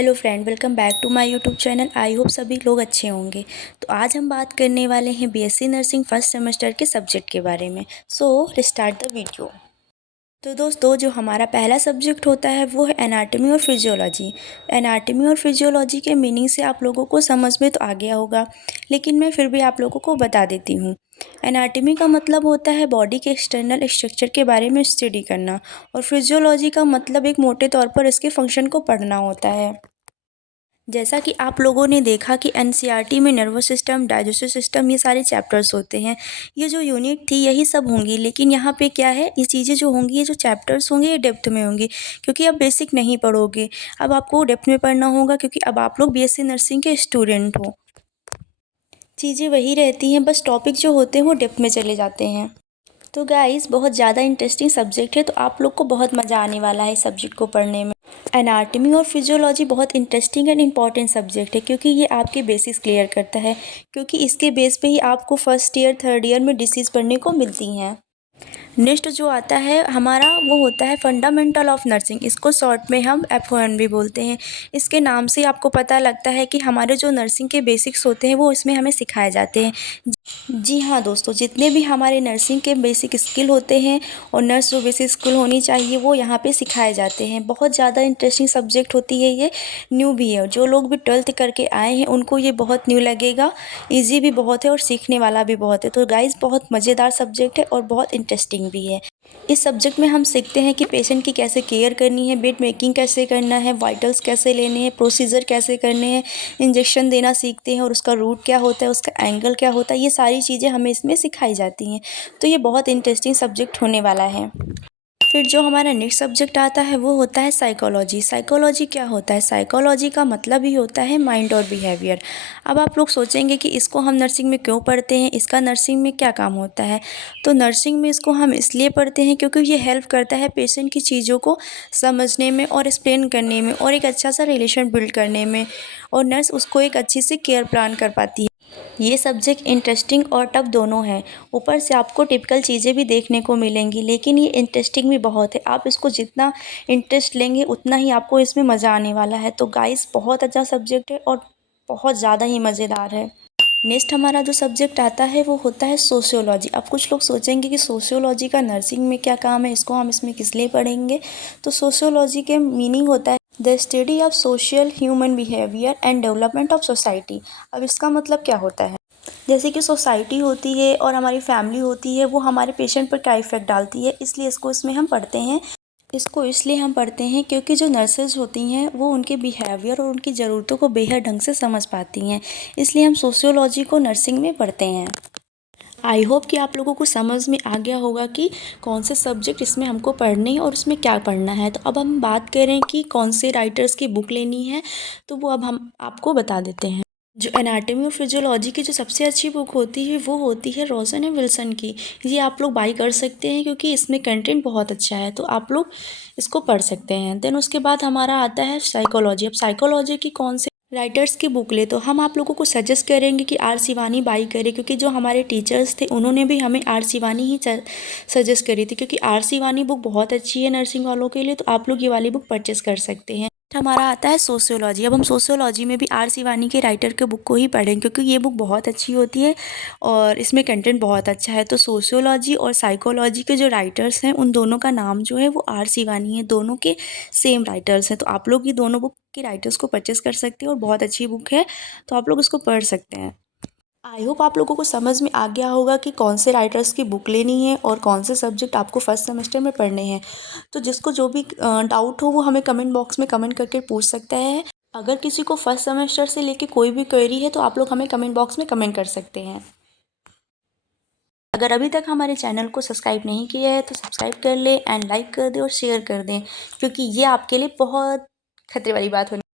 Hello friend, welcome back to my YouTube channel. I hope सभी लोग अच्छे होंगे। तो आज हम बात करने वाले हैं बीएससी नर्सिंग फर्स्ट सेमेस्टर के सब्जेक्ट के बारे में। So start the video. तो दोस्तों, जो हमारा पहला सब्जेक्ट होता है वो है एनाटॉमी और फिजियोलॉजी। एनाटॉमी और फिजियोलॉजी के मीनिंग से आप लोगों को समझ में तो आ गया होगा, लेकिन मैं फिर भी आप लोगों को बता देती हूँ। एनाटॉमी का मतलब होता है बॉडी के एक्सटर्नल स्ट्रक्चर के बारे में स्टडी करना, और फिजियोलॉजी का मतलब एक मोटे तौर पर इसके फंक्शन को पढ़ना होता है। जैसा कि आप लोगों ने देखा कि एनसीईआरटी में नर्वस सिस्टम, डाइजेस्टिव सिस्टम, ये सारे चैप्टर्स होते हैं। ये जो यूनिट थी यही सब होंगी, लेकिन यहाँ पे क्या है, ये चीज़ें जो होंगी, ये जो चैप्टर्स होंगे ये डेप्थ में होंगे, क्योंकि अब बेसिक नहीं पढ़ोगे, अब आपको डेप्थ में पढ़ना होगा, क्योंकि अब आप लोग बीएससी नर्सिंग के स्टूडेंट हो। चीज़ें वही रहती हैं, बस टॉपिक जो होते हैं वो डेप्थ में चले जाते हैं। तो गाइस, बहुत ज़्यादा इंटरेस्टिंग सब्जेक्ट है, तो आप लोग को बहुत मज़ा आने वाला है इस सब्जेक्ट को पढ़ने में। एनाटॉमी और फिजियोलॉजी बहुत इंटरेस्टिंग एंड इम्पॉर्टेंट सब्जेक्ट है, क्योंकि ये आपके बेसिक्स क्लियर करता है, क्योंकि इसके बेस पे ही आपको फर्स्ट ईयर थर्ड ईयर में डिसीज़ पढ़ने को मिलती हैं। नेक्स्ट जो आता है हमारा वो होता है फंडामेंटल ऑफ नर्सिंग। इसको शॉर्ट में हम FON भी बोलते हैं। इसके नाम से आपको पता लगता है कि हमारे जो नर्सिंग के बेसिक्स होते हैं वो इसमें हमें सिखाए जाते हैं। जी हाँ दोस्तों, जितने भी हमारे नर्सिंग के बेसिक स्किल होते हैं और नर्स जो बेसिक स्किल होनी चाहिए वो यहाँ पे सिखाए जाते हैं। बहुत ज़्यादा इंटरेस्टिंग सब्जेक्ट होती है ये। न्यू भी है, जो लोग भी 12th करके आए हैं उनको ये बहुत न्यू लगेगा। ईजी भी बहुत है और सीखने वाला भी बहुत है। तो गाइज़, बहुत मज़ेदार सब्जेक्ट है और बहुत इंटरेस्टिंग भी है। इस सब्जेक्ट में हम सीखते हैं कि पेशेंट की कैसे केयर करनी है, बेड मेकिंग कैसे करना है, वाइटल्स कैसे लेने हैं, प्रोसीजर कैसे करने हैं, इंजेक्शन देना सीखते हैं और उसका रूट क्या होता है, उसका एंगल क्या होता है, ये सारी चीज़ें हमें इसमें सिखाई जाती हैं। तो ये बहुत इंटरेस्टिंग सब्जेक्ट होने वाला है। फिर जो हमारा नेक्स्ट सब्जेक्ट आता है वो होता है साइकोलॉजी। साइकोलॉजी क्या होता है? साइकोलॉजी का मतलब ही होता है माइंड और बिहेवियर। अब आप लोग सोचेंगे कि इसको हम नर्सिंग में क्यों पढ़ते हैं, इसका नर्सिंग में क्या काम होता है? तो नर्सिंग में इसको हम इसलिए पढ़ते हैं क्योंकि ये हेल्प करता है पेशेंट की चीज़ों को समझने में और एक्सप्लेन करने में और एक अच्छा सा रिलेशन बिल्ड करने में, और नर्स उसको एक अच्छी सी केयर प्लान कर पाती है। ये सब्जेक्ट इंटरेस्टिंग और टफ दोनों है। ऊपर से आपको टिपिकल चीज़ें भी देखने को मिलेंगी, लेकिन ये इंटरेस्टिंग भी बहुत है। आप इसको जितना इंटरेस्ट लेंगे उतना ही आपको इसमें मज़ा आने वाला है। तो गाइस, बहुत अच्छा सब्जेक्ट है और बहुत ज़्यादा ही मज़ेदार है। नेक्स्ट हमारा जो सब्जेक्ट आता है वो होता है सोशियोलॉजी। अब कुछ लोग सोचेंगे कि सोशियोलॉजी का नर्सिंग में क्या काम है, इसको हम इसमें किस लिए पढ़ेंगे। तो सोशियोलॉजी के मीनिंग होता है the study of social human behaviour and development of society. अब इसका मतलब क्या होता है? जैसे कि सोसाइटी होती है और हमारी फैमिली होती है, वो हमारे पेशेंट पर क्या इफ़ेक्ट डालती है, इसलिए इसको इसमें हम पढ़ते हैं। इसको इसलिए हम पढ़ते हैं क्योंकि जो नर्सेज होती हैं वो उनके बिहेवियर और उनकी ज़रूरतों को बेहद ढंग से समझ पाती हैं, इसलिए हम सोशियोलॉजी को नर्सिंग में पढ़ते हैं। आई होप कि आप लोगों को समझ में आ गया होगा कि कौन से सब्जेक्ट इसमें हमको पढ़ने हैं और उसमें क्या पढ़ना है। तो अब हम बात करें कि कौन से राइटर्स की बुक लेनी है, तो वो अब हम आपको बता देते हैं। जो एनाटॉमी और फिजियोलॉजी की जो सबसे अच्छी बुक होती है वो होती है रॉसन एंड विल्सन की। ये आप लोग बाई कर सकते हैं क्योंकि इसमें कंटेंट बहुत अच्छा है, तो आप लोग इसको पढ़ सकते हैं। देन उसके बाद हमारा आता है साइकोलॉजी। अब साइकोलॉजी की कौन से राइटर्स की बुक ले, तो हम आप लोगों को सजेस्ट करेंगे कि R शिवानी बाई करें, क्योंकि जो हमारे टीचर्स थे उन्होंने भी हमें R शिवानी ही सजेस्ट करी थी, क्योंकि R शिवानी बुक बहुत अच्छी है नर्सिंग वालों के लिए। तो आप लोग ये वाली बुक परचेस कर सकते हैं। हमारा आता है सोशियोलॉजी। अब हम सोशियोलॉजी में भी R शिवानी के राइटर के बुक को ही पढ़ें, क्योंकि ये बुक बहुत अच्छी होती है और इसमें कंटेंट बहुत अच्छा है। तो सोशियोलॉजी और साइकोलॉजी के जो राइटर्स हैं उन दोनों का नाम जो है वो R शिवानी है, दोनों के सेम राइटर्स हैं। तो आप लोग ये दोनों बुक के राइटर्स को परचेस कर सकते हैं और बहुत अच्छी बुक है, तो आप लोग इसको पढ़ सकते हैं। आई होप आप लोगों को समझ में आ गया होगा कि कौन से राइटर्स की बुक लेनी है और कौन से सब्जेक्ट आपको फर्स्ट सेमेस्टर में पढ़ने हैं। तो जिसको जो भी डाउट हो वो हमें कमेंट बॉक्स में कमेंट करके पूछ सकता है। अगर किसी को फर्स्ट सेमेस्टर से लेके कोई भी क्वेरी है तो आप लोग हमें कमेंट बॉक्स में कमेंट कर सकते हैं। अगर अभी तक हमारे चैनल को सब्सक्राइब नहीं किया है तो सब्सक्राइब कर लें एंड लाइक कर दें और शेयर कर दें, क्योंकि ये आपके लिए बहुत खतरे वाली बात होने